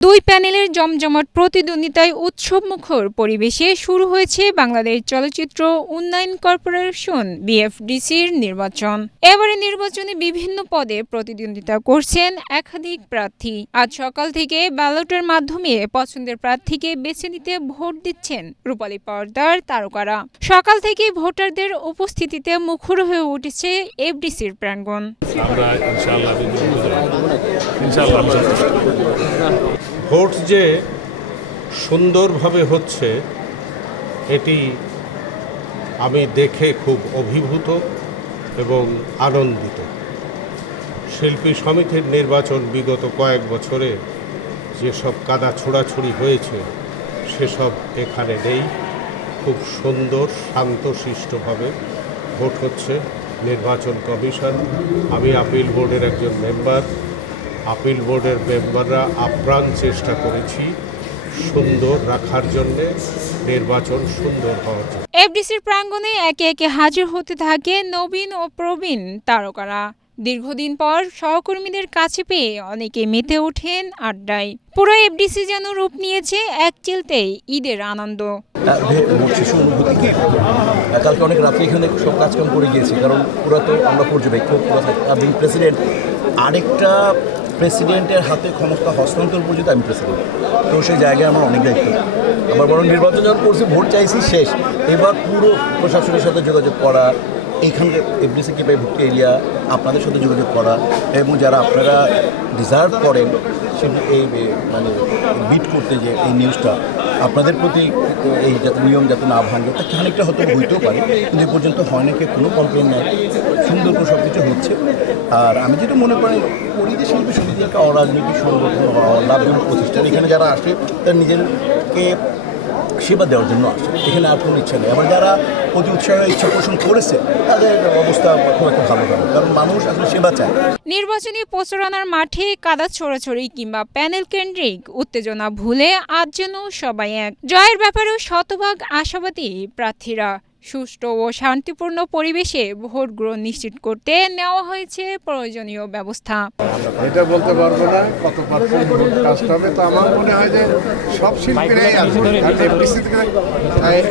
দুই প্যানেলের জমজমাট প্রতিদ্বন্দ্বিতায় উৎসবমুখর পরিবেশে শুরু হয়েছে বাংলাদেশ চলচ্চিত্র উন্নয়ন কর্পোরেশন বিএফডিসির নির্বাচন। এবারে নির্বাচনে বিভিন্ন পদে প্রতিদ্বন্দ্বিতা করছেন একাধিক প্রার্থী। আজ সকাল থেকে ব্যালটের মাধ্যমে পছন্দের প্রার্থীকে বেছে নিতে ভোট দিচ্ছেন রূপালী পর্দার তারকারা। সকাল থেকে ভোটারদের উপস্থিতিতে মুখর হয়ে উঠেছে এফডিসির প্রাঙ্গণ। ভোট যে সুন্দরভাবে হচ্ছে এটি আমি দেখে খুব অভিভূত এবং আনন্দিত। শিল্পী সমিতির নির্বাচন বিগত কয়েক বছরে যেসব কাদা ছোড়াছুড়ি হয়েছে সেসব এখানে নেই। খুব সুন্দর শান্তশিষ্টভাবে ভোট হচ্ছে। নির্বাচন কমিশন, আমি আপিল বোর্ডের একজন মেম্বার, আপিল বোর্ডের মেম্বাররা আপ্রাণ চেষ্টা করেছি সুন্দর রাখার জন্যে, নির্বাচন সুন্দর হওয়ার জন্য। এফডিসির প্রাঙ্গণে একে একে হাজির হতে থাকে নবীন ও প্রবীণ তারকারা। দীর্ঘদিন পর সহকর্মীদের কাছে পেয়ে অনেকে মেতে ওঠেন আড্ডায়। পুরো এফডিসি যেন রূপ নিয়েছে এক চিলতেই ঈদের আনন্দ। কালকে অনেক রাত্রে এখানে সব কাজকাম করে গিয়েছি, কারণ পুরো তো আমরা পর্যবেক্ষক, আমি প্রেসিডেন্ট, আরেকটা প্রেসিডেন্টের হাতে ক্ষমতা হস্তান্তর পর্যন্ত আমি প্রেসিডেন্ট, তো সেই জায়গায় আমার অনেক দায়িত্ব। আবার বরং নির্বাচন যখন করছি, ভোট চাইছি, শেষ। এবার পুরো প্রশাসনের সাথে যোগাযোগ করা, এইখানকার এফডিসি কিংবা ভুক্তি এরিয়া আপনাদের সাথে যোগাযোগ করা, এবং যারা আপনারা ডিজার্ভ করেন এই মানে বিট করতে, যে এই নিউজটা আপনাদের প্রতি এই নিয়ম যাতে না ভাঙে, তা খানিকটা হয়তো হইতেও পারে, কিন্তু এ পর্যন্ত হয় নাকি কোনো কমপ্লেন নেই, সুন্দর করে সব কিছু হচ্ছে। আর আমি যেটা মনে করি যে শিল্পী সমিতি একটা অরাজনৈতিক সংগঠন, লাভজনক প্রতিষ্ঠান, এখানে যারা আসে তারা নিজেরকে সেবা দেওয়ার জন্য আসে, এখানে আর কোনো ইচ্ছা নেই। আবার যারা অতি উৎসাহে ইচ্ছা পোষণ করেছে তাদের অবস্থা খুব একটা ভালো হবে, কারণ মানুষ আসলে সেবা চায়। নির্বাচনী প্রচারণার মাঠে কাদা ছোড়াছড়ি কিংবা প্যানেল কেন্দ্রিক উত্তেজনা ভুলে আজ যেন সবাই এক। জয়ের ব্যাপারেও শতভাগ আশাবাদী প্রার্থীরা। সুষ্ঠু ও শান্তিপূর্ণ পরিবেশে ভোট গ্রহণ নিশ্চিত করতে নেওয়া হয়েছে প্রয়োজনীয় ব্যবস্থা। এটা বলতে পারবো না কত পার্সেন্ট ভোট কাস্ট হবে, তো আমার মনে হয় যে সব শিল্পীরাই আসবে।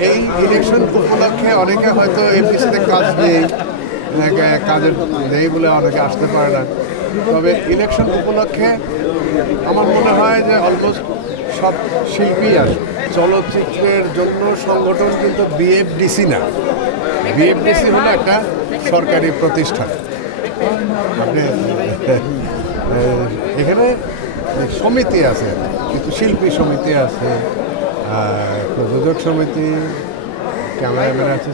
এই ইলেকশন উপলক্ষে অনেকে হয়তো এফডিসিতে কাজ নেই, কাজের নেই বলে অনেকে আসতে পারে না, তবে ইলেকশন উপলক্ষে আমার মনে হয় যে অলমোস্ট সব শিল্পী আসবে। চলচ্চিত্রের জন্য সংগঠন কিন্তু বিএফডিসি না, বিএফডিসি হলো একটা সরকারি প্রতিষ্ঠান। আপনি এখানে সমিতি আছে, কিন্তু শিল্পী সমিতি আছে, প্রযোজক সমিতি, ক্যামেরাম্যান আছে,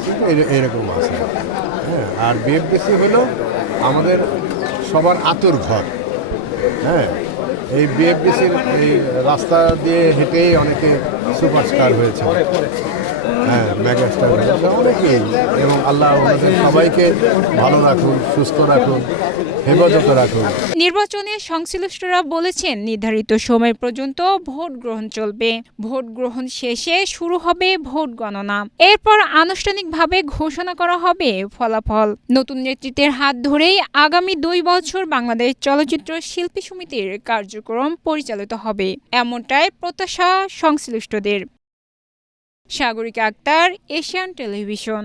এরকম আছে। হ্যাঁ, আর বিএফডিসি হলো আমাদের সবার আতুর ঘর। হ্যাঁ, এই বিএফডিসির এই রাস্তা দিয়ে হেঁটেই অনেকে সুপারস্টার হয়েছে, হ্যাঁ, মেগাস্টার হয়েছে অনেকেই। এবং আল্লাহ আমাদের সবাইকে ভালো রাখুন, সুস্থ রাখুন, হেফাজতে রাখুন। নির্বাচনে সংশ্লিষ্টরা বলেছেন নির্ধারিত সময় পর্যন্ত ভোট গ্রহণ চলবে। ভোট গ্রহণ শেষে শুরু হবে ভোট গণনা। এরপর আনুষ্ঠানিকভাবে ঘোষণা করা হবে ফলাফল। নতুন নেতৃত্বের হাত ধরেই আগামী 2 বছর বাংলাদেশ চলচ্চিত্র শিল্পী সমিতির কার্যক্রম পরিচালিত হবে, এমনটাই প্রত্যাশা সংশ্লিষ্টদের। Sagarika Akhtar, Asian television.